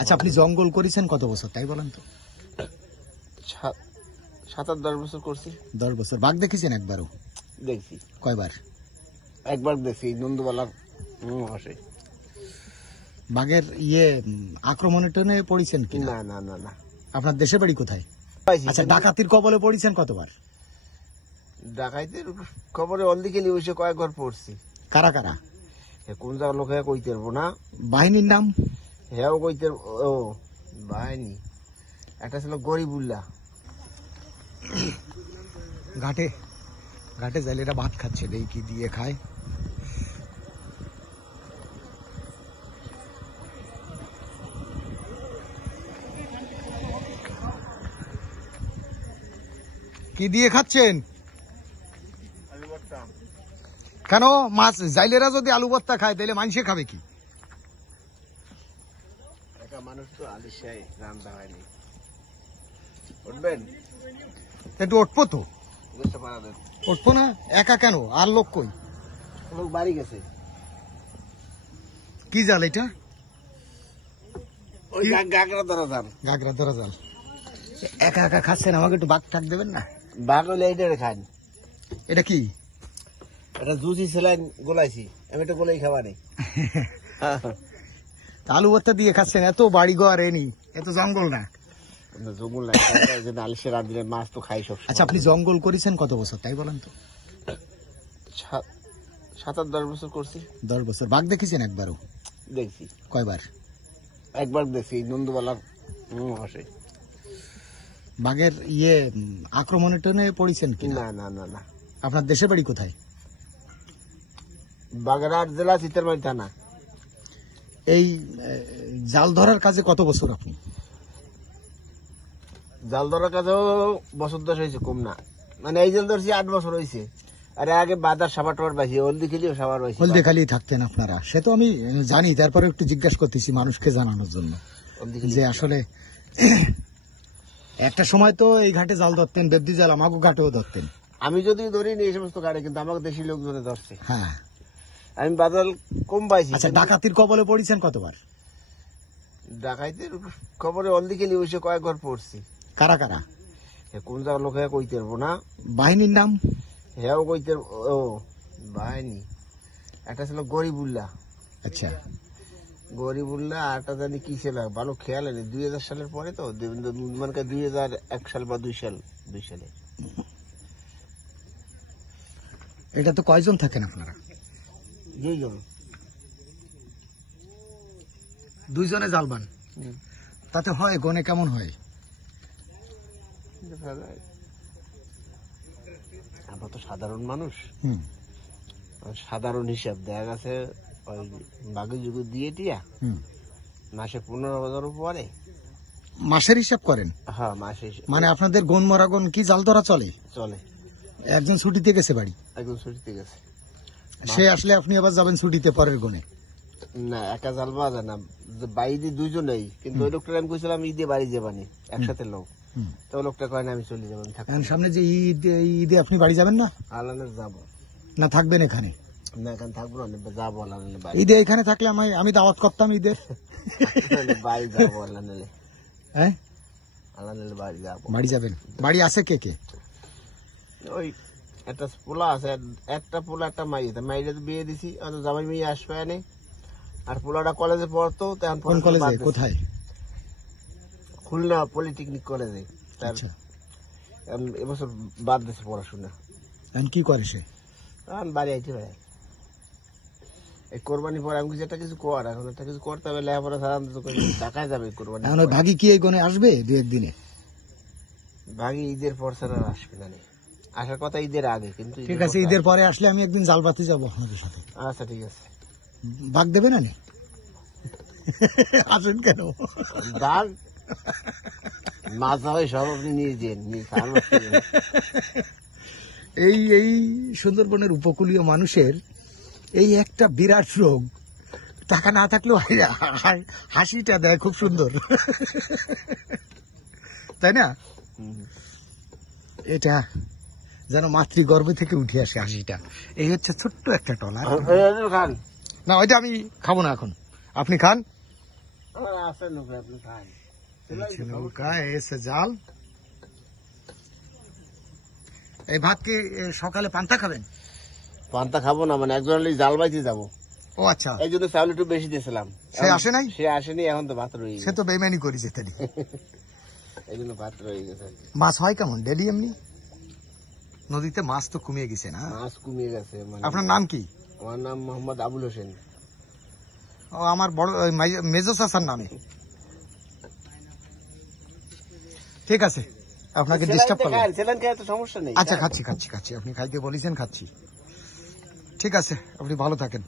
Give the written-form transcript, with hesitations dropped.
আচ্ছা, আপনি জঙ্গল করেছেন কত বছর তাই বলেন তো? 7-10 বছর করছি। 10 বছর। বাঘ দেখেছেন একবারও? দেখছি, কয়বার? একবার দেখছি নন্দুবালার হাসে। বাঘের আক্রমণে টনে পড়েছেন কি না না না না। আপনার দেশের বাড়ি কোথায়? পাইছি, আচ্ছা, ডাকাতির কবলে পড়েছেন কতবার? ডাকাইতের খবরে অন্দিকে নিউজে কয়েকবার পড়ছি। কারা কারা? কোন জায়গার লোক হ্যাঁ কইতে পারবো না। বাহিনীর নাম? হ্যাঁ কইতে ও বাহিনী একটা ছিল গরিবুল্লাহ। ঘাটে ঘাটে জেলেরা ভাত খাচ্ছে, এই কি দিয়ে খায়? কি দিয়ে খাচ্ছেন? কেন? মাছ জাইলেরা যদি আলু ভর্তা খায় তাহলে মানুষে খাবে কি? একা মানুষ তো আলিশাই রান্না হয়নি। উঠবেন? একটু উঠবো তো। বুঝতে পারা দেন। উঠবো না? একা কেন? আর লোক কই? লোক বাড়ি গেছে। কি জাল এটা? ওই গাগরা ধরা যান। গাগরা ধরা জাল। একা একা খাচ্ছেন, আমাকে একটু বাঘ টাক দেবেন না? বাঘ হলে এইটা খান। এটা কি? এটা জুসি সেলাইন গোলাইছি, আমি তো গোলাই খাওয়া নেই। আলু ভর্তা দিয়ে খাচ্ছেন? এত বাড়ি ঘর এনি, এত জঙ্গল না? জঙ্গল না, আলিশে রাত দিলে মাছ তো খাই সব। আচ্ছা, আপনি জঙ্গল করেছেন কত বছর তাই বলেন তো? 7-10 বছর করছি। 10 বছর। বাঘ দেখেছেন একবারও? দেখছি, কয়বার? একবার দেখছি নন্দুবালার হাসে। বাঘের আক্রমণে টনে পড়েছেন কি না না না না। আপনার দেশের বাড়ি কোথায়? বাগেরহাট জেলা চিত্রমারি থানা। এই জাল ধরার কাজে কত বছর আপনি? জাল ধরার কাছেও বছর 10 হয়েছে, কম না। মানে এই জাল ধরছি 8 বছর হয়েছে। আরে আগে বাজার সাবার টাবার পাইছি, হলদি খেলিও সাবার পাইছি। হলদে খালি থাকতেন আপনারা, সে তো আমি জানি, তারপরে একটু জিজ্ঞাসা করতেছি মানুষকে জানানোর জন্য যে আসলে একটা সময় তো এই ঘাটে জাল ধরতেন, বেবদি জাল আমাকে ঘাটেও ধরতেন। আমি যদি ধরিনি এই সমস্ত গাড়ি, কিন্তু আমাকে দেশি লোকজনে ধরছে। হ্যাঁ, আমি বাজার কম পাইছি। আচ্ছা, ডাকাতির কবলে পড়েছেন কতবার? ডাকাইতের খবরে অন্দিকে নিউজে কয়েকবার পড়ছি। কারা কারা? কোন জায়গার লোক হ্যাঁ কইতে পারবো না। বাহিনীর নাম? হ্যাঁ কইতে ও বাহিনী একটা ছিল গরিবুল্লাহ। আচ্ছা, গরিবুল্লাহ আরটা জানি কি ছিল, ভালো খেয়াল নেই। 2000 সালের পরে তো, মানে 2001 সাল বা 2 সালে। এটা তো কয়জন থাকেন আপনারা? 2 জন। 2 জনে জালবান, তাতে হয় গনে কেমন হয়? আমরা তো সাধারণ মানুষ, হুম, সাধারণ হিসাব দেখা গেছে ওই বাঘে যুগ দিয়ে টিয়া হুম। মাসে 15,000 পরে। মাসের হিসাব করেন? হ্যাঁ, মাসে। মানে আপনাদের গন মরাগন কি জাল ধরা চলে? চলে। একজন ছুটিতে গেছে বাড়ি, একদম ছুটিতে গেছে, সে আসলে আপনি আবার যাবেন ছুটিতে পরের গনে? না, একা জাল পাওয়া যায় না, বাইরে 2 জনেই। কিন্তু ওই লোকটা আমি কইছিলাম ঈদে বাড়ি যাবানি, একসাথে লোক। তো ওই লোকটা কয় না আমি চলে যাবেন। এখন সামনে যে ঈদ, এই ঈদে আপনি বাড়ি যাবেন না? আলানের যাবো না থাকবেন এখানে? না, এখানে থাকবো না, যাবো আলানের বাড়ি। ঈদে এখানে থাকলে আমি দাওয়াত করতাম ঈদের। বাড়ি যাবো আলানের। হ্যাঁ, আলানের বাড়ি যাবো। বাড়ি যাবেন? বাড়ি আছে কে কে? ওই একটা পোলা আছে, একটা পোলা একটা মাইয়ে তো বিয়ে দিছি, জামাই মেয়ে আসবে না। আর পোলাটা কলেজে পড়তো, তখন কোন কলেজে? কোথায়? খুলনা পলিটেকনিক কলেজে। আচ্ছা, এবছর বাদ দিছে পড়াশোনা। এখন কি করে সে? এখন বাড়ি আইতে পারে। এই কোরবানি পরে আমি একটা কিছু কর, এখন একটা কিছু করতে হবে, লেখাপড়া ছাড়া ঢাকায় যাবে কোরবানি। এখন ওই ভাগি কি এই গনে আসবে 2-1 দিনে? ভাগি ঈদের পর ছাড়া আসবে না, আসার কথা ঈদের আগে। কিন্তু ঠিক আছে, ঈদের পরে আসলে আমি একদিন জাল বাতি যাবো আপনাদের সাথে। আচ্ছা, ঠিক আছে। ভাগ দেবে না? আসেন কেন? দাগ মাছ হয় সব আপনি নিয়ে যেন। এই সুন্দরবনের উপকূলীয় মানুষের এই একটা বিরাট রোগ, টাকা না থাকলেও হাসিটা দেয় খুব সুন্দর, তাই না? এটা যেন মাতৃগর্ভে থেকে উঠে আসে হাসিটা। এই হচ্ছে ছোট্ট একটা টলার। খান না, ওইটা আমি খাবো না এখন, আপনি খান। আমার আছে নৌকা, আপনি খান। নৌকা এসে জাল। এই ভাত কি সকালে পান্তা খাবেন? পান্তা খাবো না, মানে একজন জাল বাইতে যাবো, ও আচ্ছা, এই জন্য চাউল একটু বেশি দিয়েছিলাম। সে আসে নাই? সে আসেনি, এখন তো ভাত রয়ে সে তো বেমানি করি যেতে এই জন্য ভাত রয়ে গেছে। মাছ হয় কেমন ডেলি এমনি? নদীতে মাছ তো কমিয়ে গেছে না? মাছ কমিয়ে গেছে। মানে আপনার নাম কি? আমার নাম মোহাম্মদ আবুল হোসেন। ও আমার বড় মেজো চাচার নামে। ঠিক আছে, আপনাকে ডিস্টার্ব করলাম। ছেলেন খেয়ে তো সমস্যা নেই। আচ্ছা খাচ্ছি, আপনি খাইতে বলেছেন, খাচ্ছি। ঠিক আছে, আপনি ভালো থাকেন।